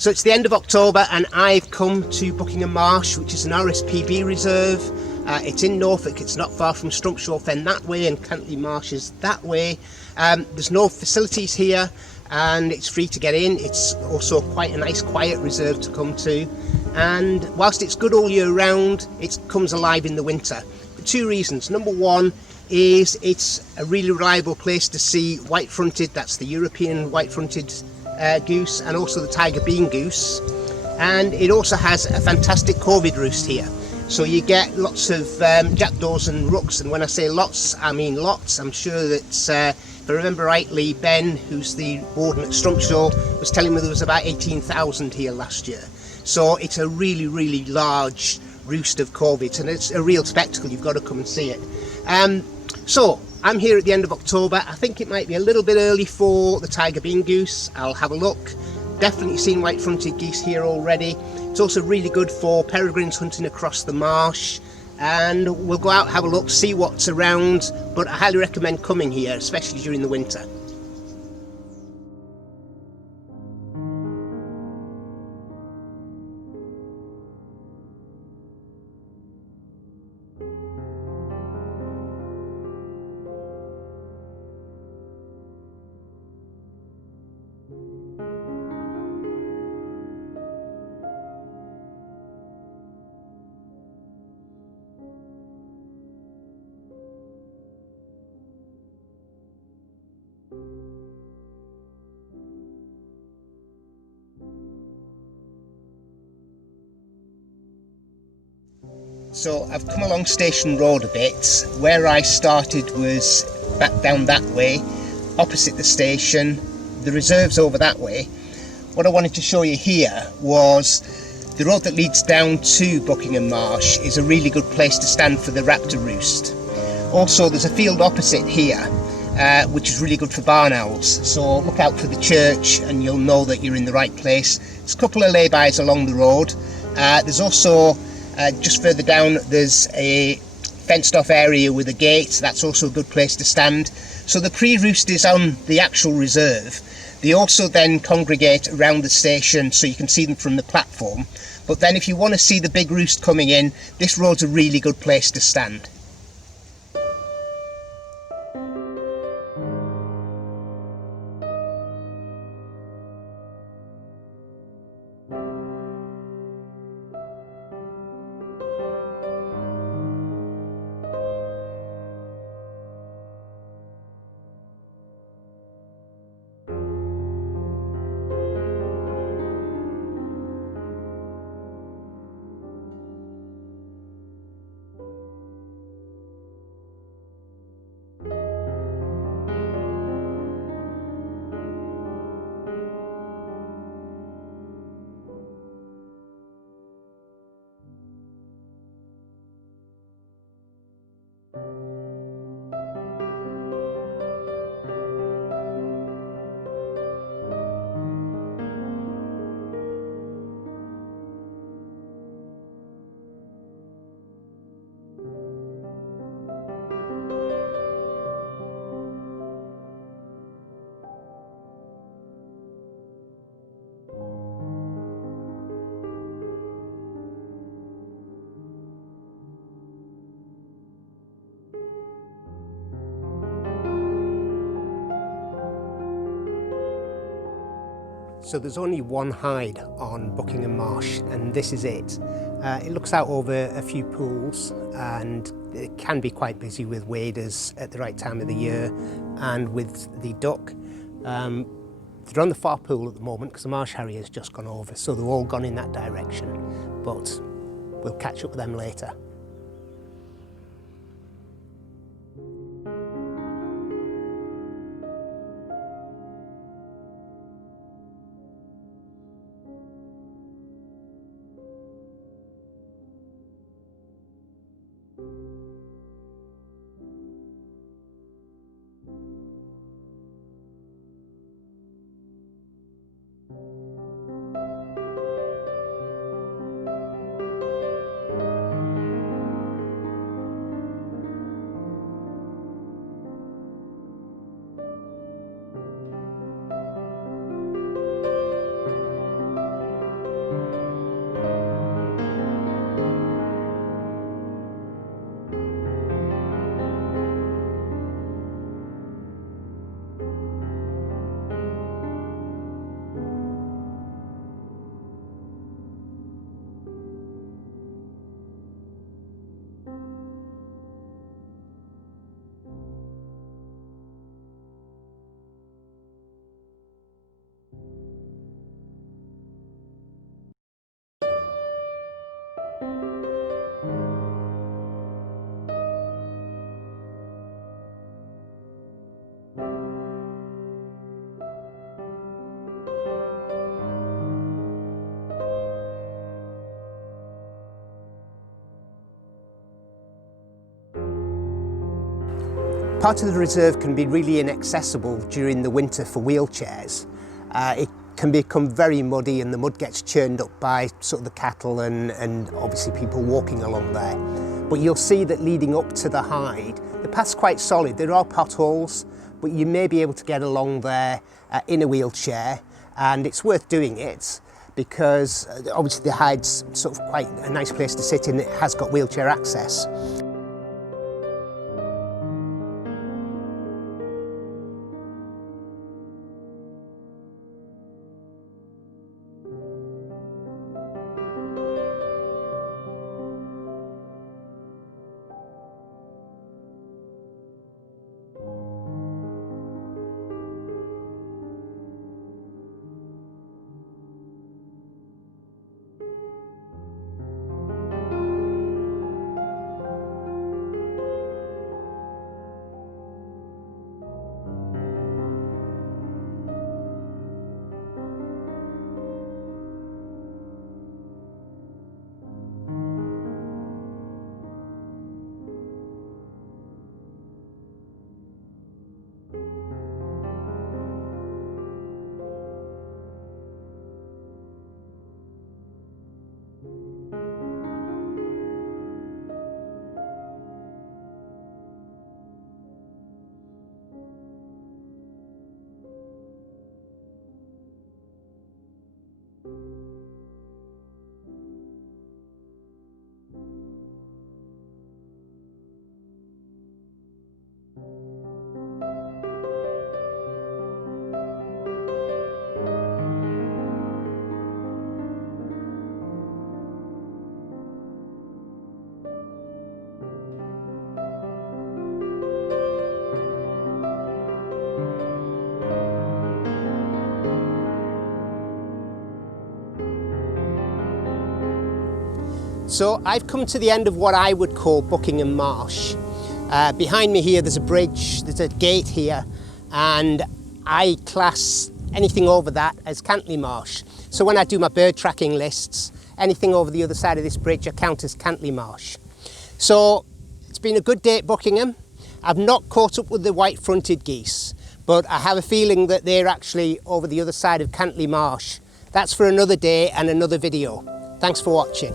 So it's the end of October and I've come to Buckenham Marsh, which is an RSPB reserve. It's in Norfolk, it's not far from Strumpshaw Fen that way and Cantley Marshes that way. There's no facilities here and it's free to get in. It's also quite a nice quiet reserve to come to. And whilst it's good all year round, it comes alive in the winter. For two reasons. Number one is it's a really reliable place to see white-fronted, that's the European white-fronted goose, and also the tiger bean goose. And it also has a fantastic corvid roost here. So you get lots of jackdaws and rooks, and when I say lots, I mean lots. I'm sure that, if I remember rightly, Ben, who's the warden at Strumpshaw, was telling me there was about 18,000 here last year. So it's a really, really large roost of corvids, and it's a real spectacle. You've got to come and see it. So I'm here at the end of October. I think it might be a little bit early for the tiger bean goose. I'll have a look. Definitely seen white-fronted geese here already. It's also really good for peregrines hunting across the marsh, and we'll go out, have a look, see what's around, but I highly recommend coming here, especially during the winter. So I've come along Station Road a bit. Where I started was back down that way, opposite the station. The reserve's over that way. What I wanted to show you here was the road that leads down to Buckenham Marsh is a really good place to stand for the raptor roost. Also, there's a field opposite here, which is really good for barn owls. So look out for the church and you'll know that you're in the right place. There's a couple of laybys along the road. There's also just further down, there's a fenced off area with a gate. That's also a good place to stand. So the pre-roost is on the actual reserve. They also then congregate around the station so you can see them from the platform. But then if you want to see the big roost coming in, this road's a really good place to stand. So there's only one hide on Buckenham Marsh, and this is it. It looks out over a few pools, and it can be quite busy with waders at the right time of the year and with the duck. They're on the far pool at the moment because the marsh harrier's just gone over, so they've all gone in that direction, but we'll catch up with them later. Part of the reserve can be really inaccessible during the winter for wheelchairs. It can become very muddy and the mud gets churned up by sort of the cattle and obviously people walking along there. But you'll see that leading up to the hide, the path's quite solid. There are potholes, but you may be able to get along there in a wheelchair, and it's worth doing it because obviously the hide's sort of quite a nice place to sit in. It has got wheelchair access. So I've come to the end of what I would call Buckenham Marsh. Behind me here there's a bridge, there's a gate here, and I class anything over that as Cantley Marsh. So when I do my bird tracking lists, anything over the other side of this bridge I count as Cantley Marsh. So it's been a good day at Buckenham. I've not caught up with the white-fronted geese, but I have a feeling that they're actually over the other side of Cantley Marsh. That's for another day and another video. Thanks for watching.